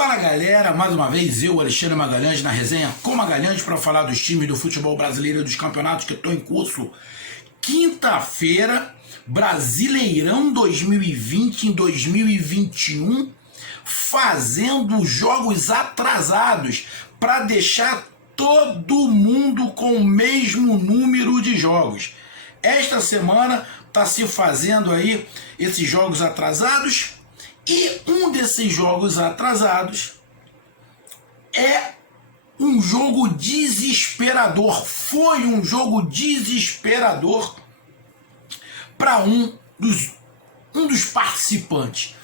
Fala galera, mais uma vez eu, Alexandre Magalhães, na resenha com Magalhães para falar dos times do futebol brasileiro e dos campeonatos que estão em curso. Quinta-feira, Brasileirão 2020 em 2021, fazendo jogos atrasados para deixar todo mundo com o mesmo número de jogos. Esta semana está se fazendo aí esses jogos atrasados. E um desses jogos atrasados é um jogo desesperador. Foi um jogo desesperador para um dos participantes.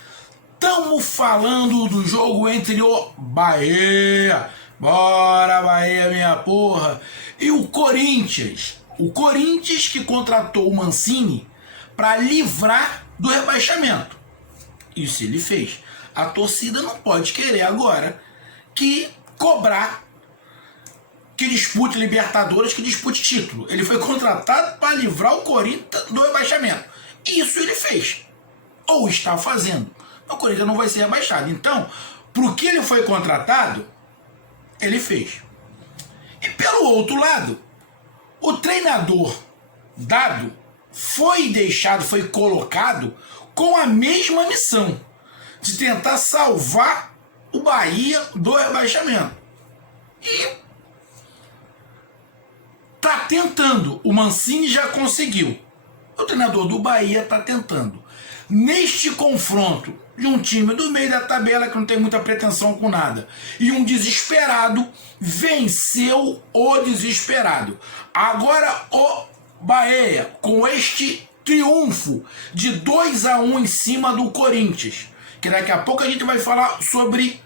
Estamos falando do jogo entre o Bahia, bora Bahia minha porra, e o Corinthians. O Corinthians que contratou o Mancini para livrar do rebaixamento. Isso ele fez. A torcida não pode querer agora que cobrar que dispute Libertadores, que dispute título. Ele foi contratado para livrar o Corinthians do rebaixamento. Isso ele fez. Ou está fazendo. O Corinthians não vai ser rebaixado. Então, para o que ele foi contratado, ele fez. E pelo outro lado, o treinador dado foi deixado, foi colocado com a mesma missão de tentar salvar o Bahia do rebaixamento. E tá tentando. O Mancini já conseguiu. O treinador do Bahia tá tentando. Neste confronto de um time do meio da tabela que não tem muita pretensão com nada e um desesperado venceu o desesperado. Agora o Bahia, com este triunfo de 2-1 em cima do Corinthians, que daqui a pouco a gente vai falar sobre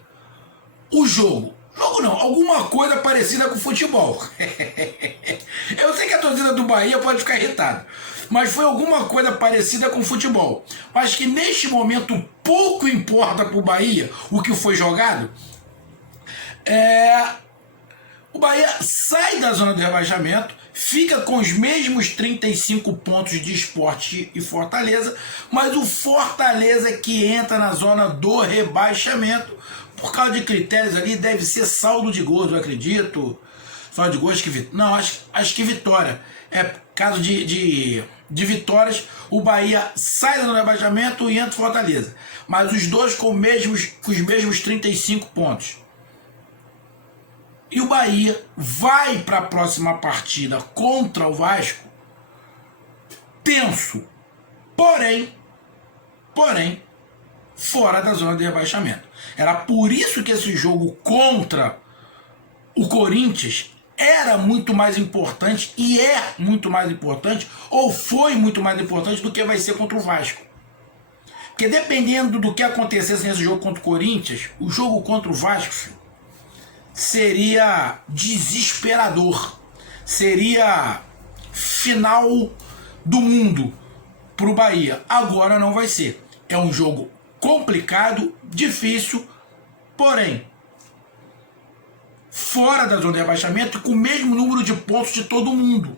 o jogo. Jogo não, alguma coisa parecida com futebol. Eu sei que a torcida do Bahia pode ficar irritada, mas foi alguma coisa parecida com futebol. Mas que neste momento pouco importa para o Bahia o que foi jogado. O Bahia sai da zona do rebaixamento, fica com os mesmos 35 pontos de Sport e Fortaleza, mas o Fortaleza que entra na zona do rebaixamento, por causa de critérios ali, deve ser saldo de gols, eu acredito. Saldo de gols que... Não, acho que vitória. É caso de vitórias, o Bahia sai da zona do rebaixamento e entra o Fortaleza. Mas os dois com os mesmos 35 pontos. E o Bahia vai para a próxima partida contra o Vasco tenso, porém, fora da zona de rebaixamento. Era por isso que esse jogo contra o Corinthians era muito mais importante, e é muito mais importante, ou foi muito mais importante do que vai ser contra o Vasco. Porque dependendo do que acontecesse nesse jogo contra o Corinthians, o jogo contra o Vasco seria desesperador, seria final do mundo para o Bahia. Agora não vai ser. É um jogo complicado, difícil, porém fora da zona de rebaixamento e com o mesmo número de pontos de todo mundo.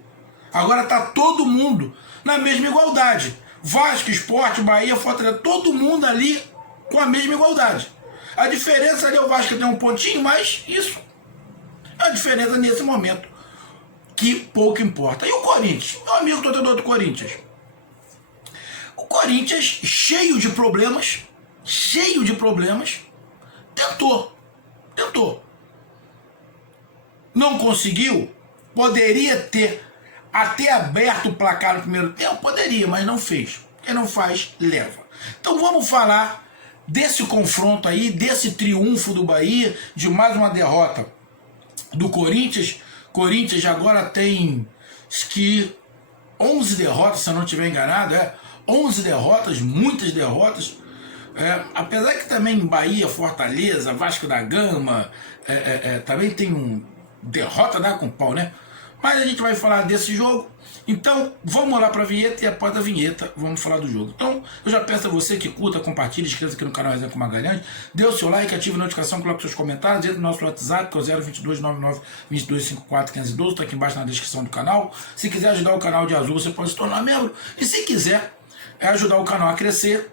Agora está todo mundo na mesma igualdade. Vasco, Sport, Bahia, Fortaleza, todo mundo ali com a mesma igualdade. A diferença ali é o Vasco tem um pontinho, mas isso é a diferença nesse momento, que pouco importa. E o Corinthians? Meu amigo torcedor do Corinthians. O Corinthians, cheio de problemas, tentou. Não conseguiu? Poderia ter até aberto o placar no primeiro tempo? Poderia, mas não fez. Quem não faz, leva. Então vamos falar desse confronto aí, desse triunfo do Bahia, de mais uma derrota do Corinthians. Corinthians agora tem, acho que 11 derrotas, se eu não estiver enganado, 11 derrotas, muitas derrotas. Apesar que também Bahia, Fortaleza, Vasco da Gama, também tem derrota dá com pau, né? Mas a gente vai falar desse jogo. Então, vamos lá para a vinheta e após a vinheta vamos falar do jogo. Então, eu já peço a você que curta, compartilhe, inscreva-se aqui no canal Resenha com Magalhães, dê o seu like, ative a notificação, coloque seus comentários, entre no nosso WhatsApp, que é o 02299-2254-512, está aqui embaixo na descrição do canal. Se quiser ajudar o canal de azul, você pode se tornar membro. E se quiser ajudar o canal a crescer,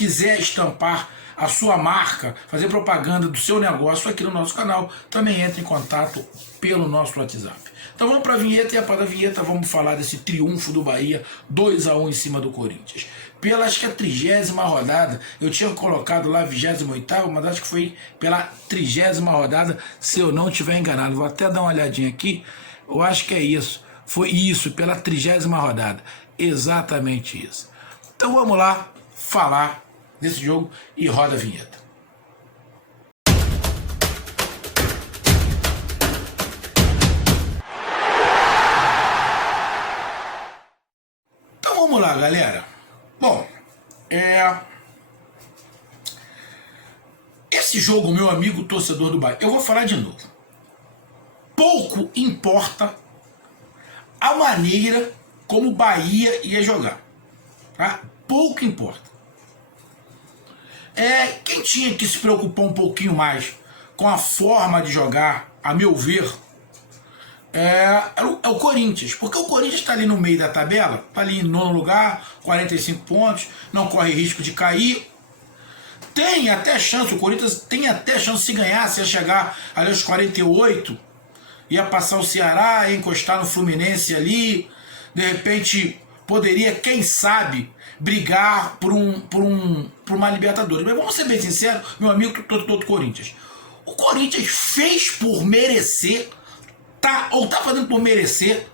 quiser estampar a sua marca, fazer propaganda do seu negócio aqui no nosso canal, também entre em contato pelo nosso WhatsApp. Então vamos para a vinheta, e após a vinheta vamos falar desse triunfo do Bahia, 2-1 em cima do Corinthians. Pela, acho que a 30ª rodada, eu tinha colocado lá a 28ª, mas acho que foi pela 30ª rodada, se eu não estiver enganado. Vou até dar uma olhadinha aqui, eu acho que é isso. Foi isso, pela 30ª rodada. Exatamente isso. Então vamos lá falar desse jogo e roda a vinheta. Então vamos lá, galera. Bom, esse jogo, meu amigo torcedor do Bahia, eu vou falar de novo. Pouco importa a maneira como o Bahia ia jogar, tá? Pouco importa. Quem tinha que se preocupar um pouquinho mais com a forma de jogar, a meu ver, é o Corinthians, porque o Corinthians está ali no meio da tabela, está ali em 9º lugar, 45 pontos, não corre risco de cair, tem até chance, o Corinthians tem até chance de ganhar, se ia chegar ali aos 48, ia passar o Ceará, ia encostar no Fluminense ali, de repente poderia, quem sabe, brigar por uma Libertadores. Mas vamos ser bem sinceros, meu amigo todo Corinthians, o Corinthians fez por merecer, tá fazendo por merecer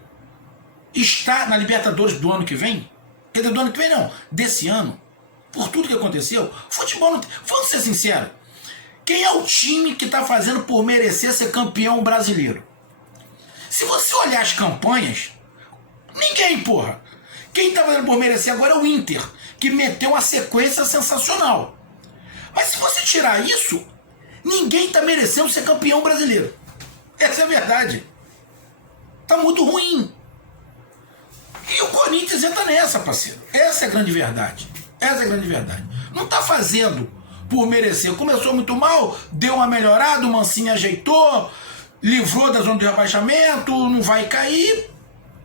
estar na Libertadores do ano que vem? Quer dizer, do ano que vem não, desse ano, por tudo que aconteceu. Futebol não tem. Vamos ser sinceros, quem é o time que está fazendo por merecer ser campeão brasileiro? Se você olhar as campanhas, ninguém, porra. Quem está fazendo por merecer agora é o Inter, que meteu uma sequência sensacional. Mas se você tirar isso, ninguém está merecendo ser campeão brasileiro. Essa é a verdade. Tá muito ruim. E o Corinthians entra nessa, parceiro. Essa é a grande verdade. Essa é a grande verdade. Não tá fazendo por merecer. Começou muito mal, deu uma melhorada, o Mancini ajeitou, livrou da zona de rebaixamento, não vai cair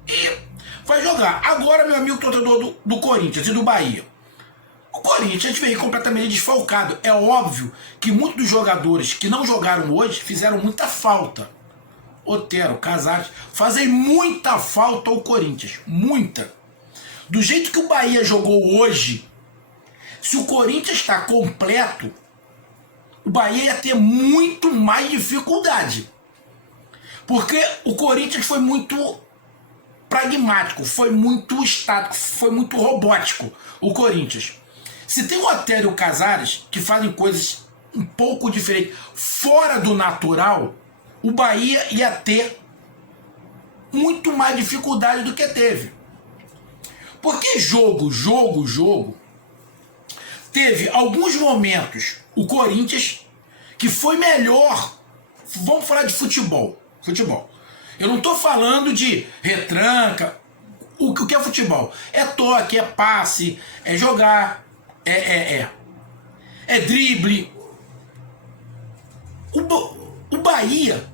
e vai jogar. Agora, meu amigo torcedor do Corinthians e do Bahia, o Corinthians veio completamente desfalcado. É óbvio que muitos dos jogadores que não jogaram hoje fizeram muita falta. Otero, Casares, fazem muita falta ao Corinthians, muita. Do jeito que o Bahia jogou hoje, se o Corinthians está completo, o Bahia ia ter muito mais dificuldade. Porque o Corinthians foi muito pragmático, foi muito estático, foi muito robótico, o Corinthians. Se tem o Otero e o Casares, que fazem coisas um pouco diferentes, fora do natural, o Bahia ia ter muito mais dificuldade do que teve. Porque jogo, teve alguns momentos, o Corinthians, que foi melhor. Vamos falar de futebol. Eu não estou falando de retranca. O que é futebol? É toque, é passe, é jogar, é drible. O Bahia,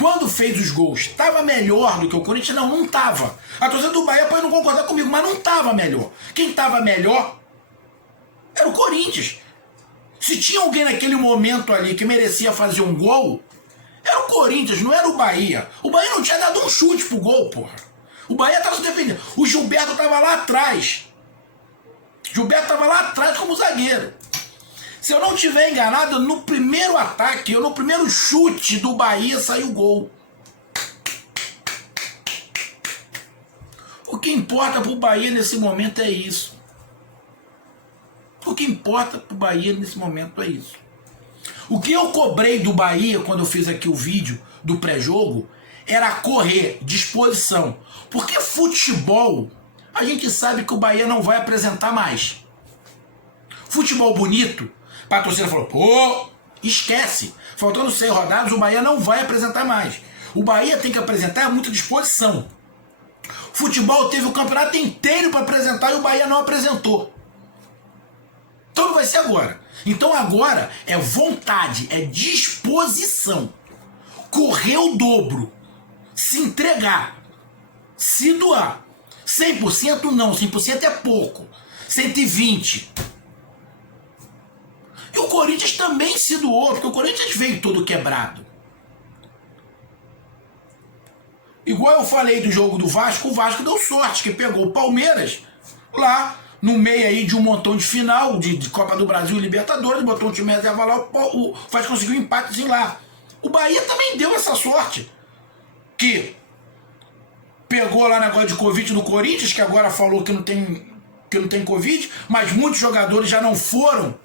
quando fez os gols, estava melhor do que o Corinthians? Não estava. A torcida do Bahia pode não concordar comigo, mas não estava melhor. Quem estava melhor era o Corinthians. Se tinha alguém naquele momento ali que merecia fazer um gol, era o Corinthians, não era o Bahia. O Bahia não tinha dado um chute pro gol, porra. O Bahia estava se defendendo. O Gilberto estava lá atrás. Como zagueiro. Se eu não estiver enganado, no primeiro ataque, no primeiro chute do Bahia, saiu o gol. O que importa pro Bahia nesse momento é isso. O que importa pro Bahia nesse momento é isso. O que eu cobrei do Bahia quando eu fiz aqui o vídeo do pré-jogo era correr, disposição. Porque futebol, a gente sabe que o Bahia não vai apresentar mais. Futebol bonito, a torcida falou, pô, esquece. Faltando 6 rodadas, o Bahia não vai apresentar mais. O Bahia tem que apresentar muita disposição. Futebol teve o campeonato inteiro para apresentar e o Bahia não apresentou. Então não vai ser agora. Então agora é vontade, é disposição. Correr o dobro. Se entregar. Se doar. 100% não, 100% é pouco. 120. o Corinthians também se doou, porque o Corinthians veio todo quebrado. Igual eu falei do jogo do Vasco, o Vasco deu sorte, que pegou o Palmeiras lá no meio aí de um montão de final, de Copa do Brasil e Libertadores, botou um time reserva lá, o Vasco conseguiu um empatezinho lá. O Bahia também deu essa sorte, que pegou lá negócio de Covid do Corinthians, que agora falou que não tem Covid, mas muitos jogadores já não foram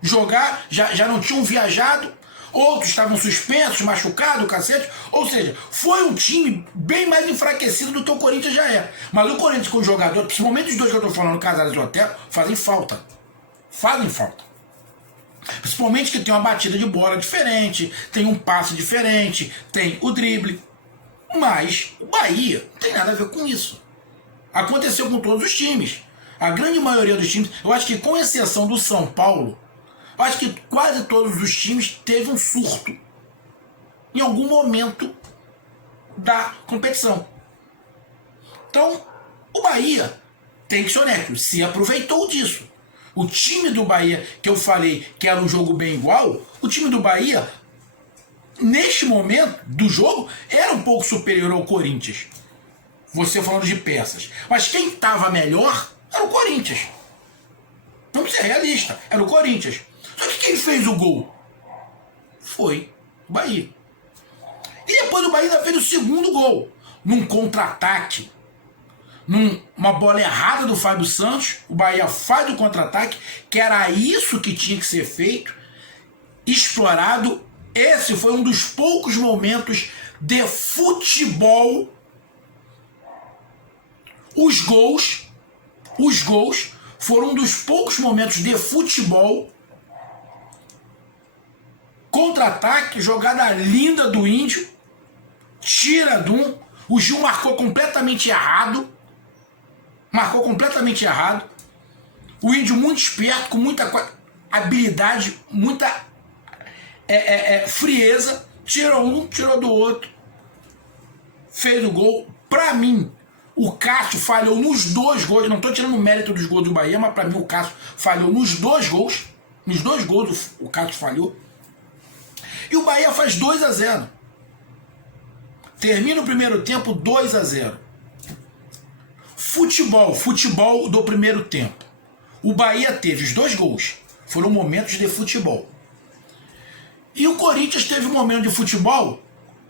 jogar, já não tinham viajado, outros estavam suspensos, machucados, cacete. Ou seja, foi um time bem mais enfraquecido do que o Corinthians já é. Mas o Corinthians com os jogadores, principalmente os dois que eu tô falando, Casares e Otero, fazem falta. Fazem falta. Principalmente que tem uma batida de bola diferente, tem um passe diferente, tem o drible. Mas o Bahia não tem nada a ver com isso. Aconteceu com todos os times. A grande maioria dos times, eu acho que com exceção do São Paulo, eu acho que quase todos os times teve um surto em algum momento da competição. Então, o Bahia tem que ser honesto, se aproveitou disso. O time do Bahia, que eu falei que era um jogo bem igual, o time do Bahia, neste momento do jogo, era um pouco superior ao Corinthians. Você falando de peças. Mas quem estava melhor era o Corinthians. Vamos ser realistas, era o Corinthians. Só que quem fez o gol? Foi o Bahia. E depois o Bahia ainda fez o segundo gol, num contra-ataque. Numa bola errada do Fábio Santos, o Bahia faz o contra-ataque, que era isso que tinha que ser feito, explorado. Esse foi um dos poucos momentos de futebol. Os gols foram um dos poucos momentos de futebol. Contra-ataque, jogada linda do Índio, tira de um. O Gil marcou completamente errado. O Índio muito esperto, com muita habilidade, muita frieza. Tirou um, tirou do outro. Fez o gol. Pra mim, o Cássio falhou nos dois gols. Não estou tirando o mérito dos gols do Bahia, mas pra mim o Cássio falhou nos dois gols. Nos dois gols o Cássio falhou. E o Bahia faz 2-0. Termina o primeiro tempo 2-0. Futebol do primeiro tempo. O Bahia teve os dois gols. Foram momentos de futebol. E o Corinthians teve um momento de futebol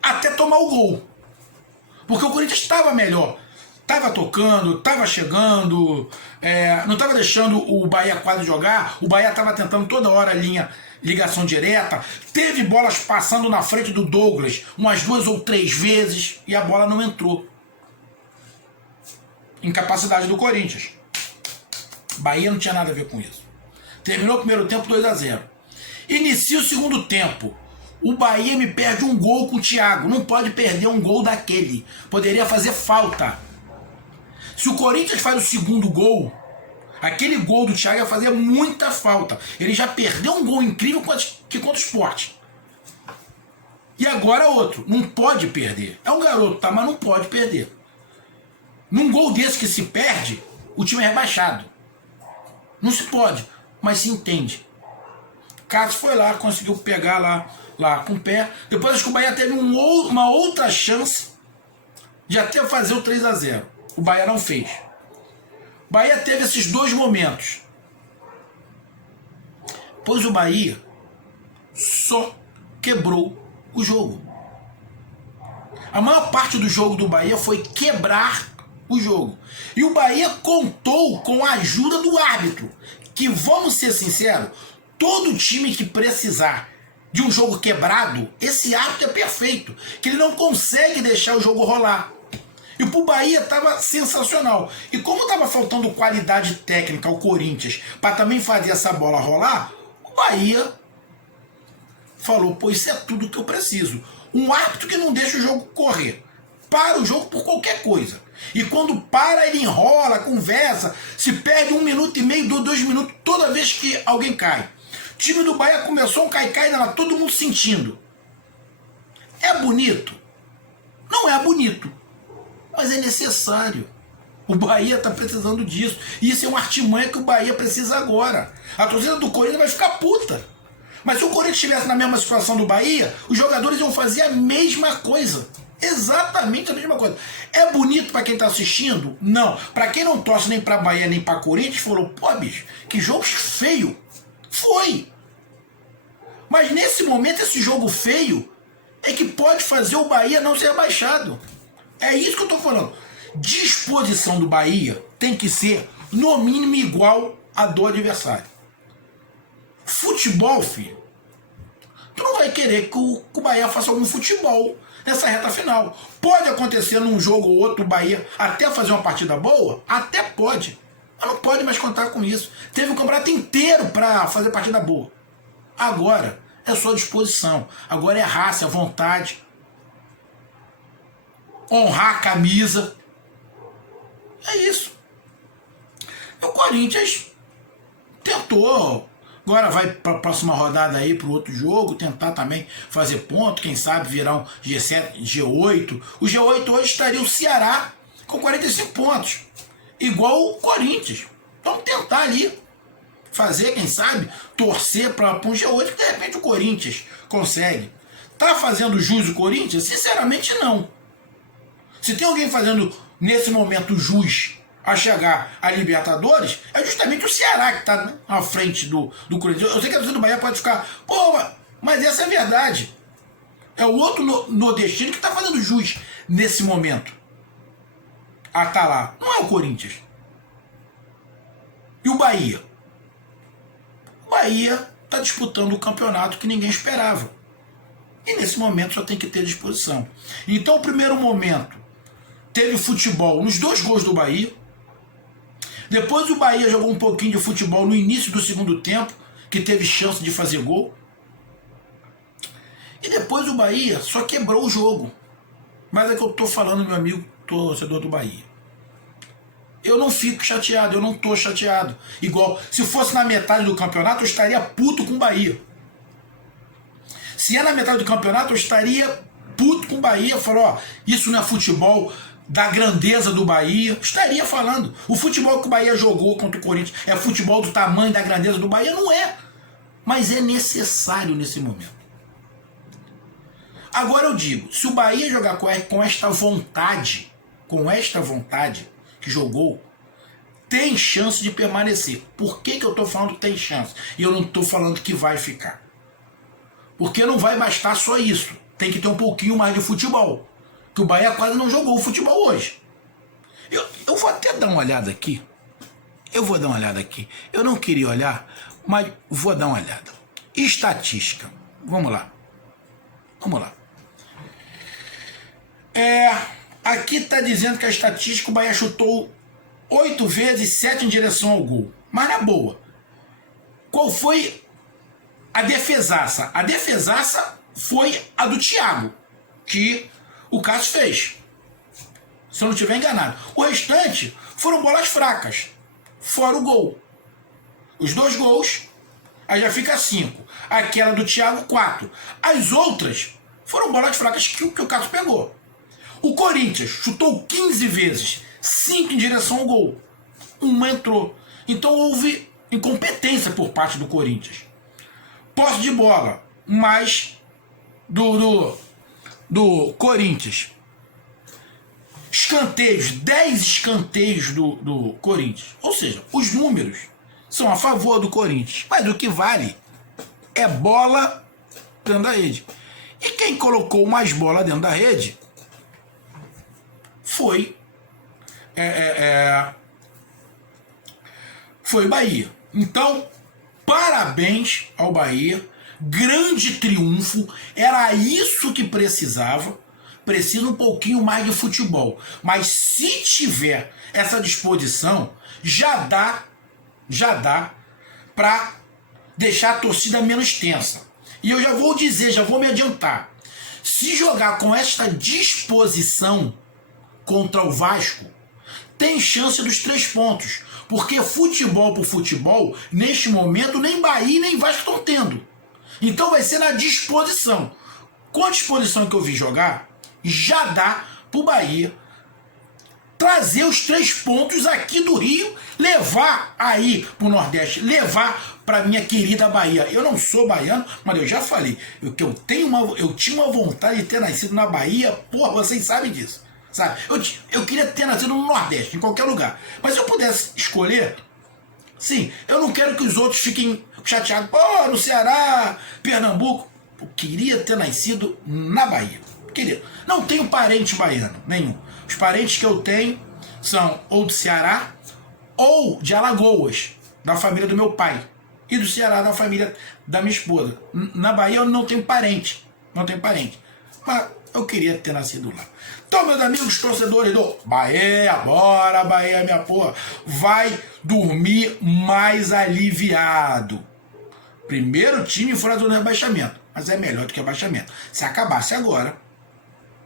até tomar o gol. Porque o Corinthians estava melhor. Estava tocando, estava chegando, não estava deixando o Bahia quase jogar. O Bahia estava tentando toda hora ligação direta. Teve bolas passando na frente do Douglas umas 2 ou 3 vezes e a bola não entrou. Incapacidade do Corinthians. Bahia não tinha nada a ver com isso. Terminou o primeiro tempo 2-0. Inicia o segundo tempo. O Bahia me perde um gol com o Thiago. Não pode perder um gol daquele. Poderia fazer falta. Se o Corinthians faz o segundo gol, aquele gol do Thiago ia fazer muita falta. Ele já perdeu um gol incrível contra o Sport. E agora outro. Não pode perder. É um garoto, tá? Mas não pode perder. Num gol desse que se perde, o time é rebaixado. Não se pode, mas se entende. Cássio foi lá, conseguiu pegar lá com o pé. Depois acho que o Bahia teve uma outra chance de até fazer o 3-0. O Bahia não fez. O Bahia teve esses dois momentos. Pois o Bahia só quebrou o jogo. A maior parte do jogo do Bahia foi quebrar o jogo. E o Bahia contou com a ajuda do árbitro. Que, vamos ser sinceros, todo time que precisar de um jogo quebrado, esse árbitro é perfeito. Que ele não consegue deixar o jogo rolar. E pro Bahia estava sensacional. E como estava faltando qualidade técnica ao Corinthians para também fazer essa bola rolar, o Bahia falou, pô, isso é tudo que eu preciso. Um árbitro que não deixa o jogo correr. Para o jogo por qualquer coisa. E quando para, ele enrola, conversa, se perde 1 minuto e meio, 2 minutos, toda vez que alguém cai. O time do Bahia começou um cai-cai, todo mundo sentindo. É bonito? Não é bonito. Mas é necessário. O Bahia tá precisando disso. E isso é uma artimanha que o Bahia precisa agora. A torcida do Corinthians vai ficar puta. Mas se o Corinthians estivesse na mesma situação do Bahia, os jogadores iam fazer a mesma coisa. Exatamente a mesma coisa. É bonito pra quem tá assistindo? Não. Pra quem não torce nem pra Bahia nem pra Corinthians, falou, pô, bicho, que jogo feio. Foi. Mas nesse momento, esse jogo feio é que pode fazer o Bahia não ser rebaixado. É isso que eu tô falando. Disposição do Bahia tem que ser, no mínimo, igual a do adversário. Futebol, filho, tu não vai querer que o Bahia faça algum futebol nessa reta final. Pode acontecer num jogo ou outro o Bahia até fazer uma partida boa? Até pode. Mas não pode mais contar com isso. Teve o campeonato inteiro para fazer partida boa. Agora é só disposição. Agora é raça, é vontade. Honrar a camisa. É isso. O Corinthians tentou. Agora vai para a próxima rodada aí, para o outro jogo, tentar também fazer ponto, quem sabe virar um G7, G8. O G8 hoje estaria o Ceará com 45 pontos, igual o Corinthians. Vamos tentar ali fazer, quem sabe, torcer para um G8, que de repente o Corinthians consegue. Tá fazendo jus o Corinthians? Sinceramente não. Se tem alguém fazendo nesse momento jus a chegar a Libertadores, é justamente o Ceará que está à frente do Corinthians. Eu sei que a torcida do Bahia pode ficar, pô, mas essa é a verdade. É o outro nordestino que está fazendo jus nesse momento a tá lá. Não é o Corinthians. E o Bahia? O Bahia está disputando o campeonato que ninguém esperava. E nesse momento só tem que ter disposição. Então, o primeiro momento teve futebol nos 2 gols do Bahia. Depois o Bahia jogou um pouquinho de futebol no início do segundo tempo, que teve chance de fazer gol. E depois o Bahia só quebrou o jogo. Mas é que eu tô falando, meu amigo torcedor do Bahia. Eu não fico chateado, eu não tô chateado. Igual, se fosse na metade do campeonato, eu estaria puto com o Bahia. Se é na metade do campeonato, eu estaria puto com o Bahia. Falou, ó, isso não é futebol da grandeza do Bahia. Estaria falando. O futebol que o Bahia jogou contra o Corinthians é futebol do tamanho da grandeza do Bahia? Não é. Mas é necessário nesse momento. Agora eu digo, se o Bahia jogar com esta vontade que jogou, tem chance de permanecer. Por que eu estou falando que tem chance? E eu não estou falando que vai ficar. Porque não vai bastar só isso. Tem que ter um pouquinho mais de futebol. Que o Bahia quase não jogou o futebol hoje. Eu vou até dar uma olhada aqui. Eu não queria olhar, mas vou dar uma olhada. Estatística. Vamos lá. Aqui está dizendo que a estatística, o Bahia chutou 8 vezes, 7 em direção ao gol. Mas na boa. Qual foi a defesaça? A defesaça foi a do Thiago, que o Cássio fez. Se eu não estiver enganado. O restante foram bolas fracas. Fora o gol. Os 2 gols, aí já fica 5. Aquela do Thiago, 4. As outras foram bolas fracas que o Cássio pegou. O Corinthians chutou 15 vezes, 5 em direção ao gol. Uma entrou. Então houve incompetência por parte do Corinthians. Posse de bola, mais do Corinthians. Escanteios, 10 escanteios do Corinthians. Ou seja, os números são a favor do Corinthians. Mas o que vale é bola dentro da rede. E quem colocou mais bola dentro da rede foi o Bahia. Então, parabéns ao Bahia. Grande triunfo. Era isso que precisava. Precisa um pouquinho mais de futebol. Mas se tiver essa disposição, já dá para deixar a torcida menos tensa. E eu já vou dizer, já vou me adiantar. Se jogar com esta disposição contra o Vasco, tem chance dos 3 pontos. Porque futebol por futebol, neste momento, nem Bahia nem Vasco estão tendo. Então vai ser na disposição. Com a disposição que eu vi jogar, já dá pro Bahia trazer os 3 pontos aqui do Rio, levar aí pro Nordeste, levar pra minha querida Bahia. Eu não sou baiano, mas eu já falei, eu tinha uma vontade de ter nascido na Bahia, porra, vocês sabem disso, sabe? Eu queria ter nascido no Nordeste, em qualquer lugar. Mas se eu pudesse escolher, sim, eu não quero que os outros fiquem chateados, pô, no Ceará, Pernambuco. Eu queria ter nascido na Bahia. Queria. Não tenho parente baiano, nenhum. Os parentes que eu tenho são ou do Ceará ou de Alagoas, da família do meu pai. E do Ceará, da família da minha esposa. Na Bahia eu não tenho parente. Não tenho parente. Mas eu queria ter nascido lá. Então, meus amigos torcedores do Bahia, bora, Bahia, minha porra, vai dormir mais aliviado. Primeiro time fora do rebaixamento. Mas é melhor do que rebaixamento. Se acabasse agora,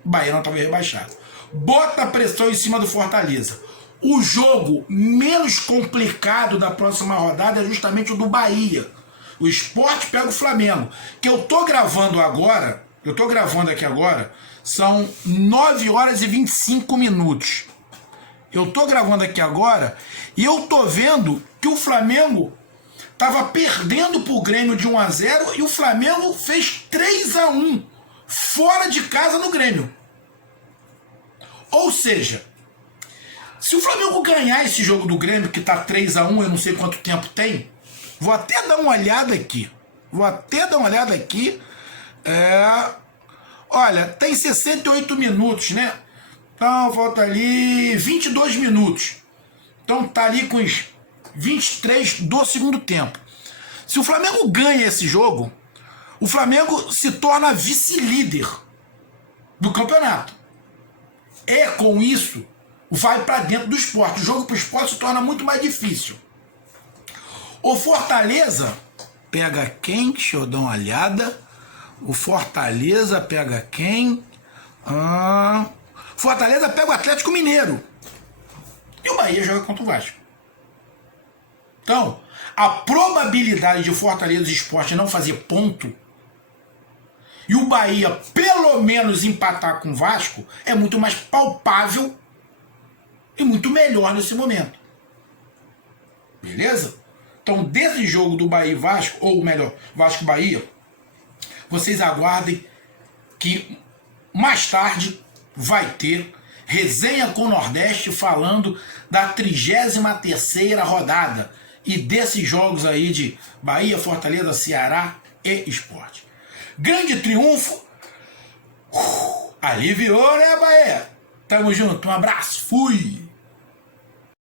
o Bahia não estava rebaixado. Bota a pressão em cima do Fortaleza. O jogo menos complicado da próxima rodada é justamente o do Bahia. O Sport pega o Flamengo. Que eu tô gravando agora, aqui agora, são 9 horas e 25 minutos. Eu tô gravando aqui agora e eu tô vendo que o Flamengo tava perdendo pro Grêmio de 1-0 e o Flamengo fez 3-1 fora de casa no Grêmio. Ou seja, se o Flamengo ganhar esse jogo do Grêmio, que tá 3-1, eu não sei quanto tempo tem, vou até dar uma olhada aqui. Olha, tem 68 minutos, né? Então, falta ali 22 minutos. Então, tá ali com os 23 do segundo tempo. Se o Flamengo ganha esse jogo, o Flamengo se torna vice-líder do campeonato. E, com isso, vai para dentro do Sport. O jogo pro Sport se torna muito mais difícil. O Fortaleza pega quem? Deixa eu dar uma olhada. O Fortaleza pega quem? Fortaleza pega o Atlético Mineiro. E o Bahia joga contra o Vasco. Então, a probabilidade de Fortaleza e Sport não fazer ponto e o Bahia pelo menos empatar com o Vasco é muito mais palpável e muito melhor nesse momento. Beleza? Então, desse jogo do Bahia e Vasco, ou melhor, Vasco-Bahia, vocês aguardem que mais tarde vai ter resenha com o Nordeste falando da 33ª rodada e desses jogos aí de Bahia, Fortaleza, Ceará e Sport. Grande triunfo. Aliviou, né, Bahia? Tamo junto, um abraço, fui!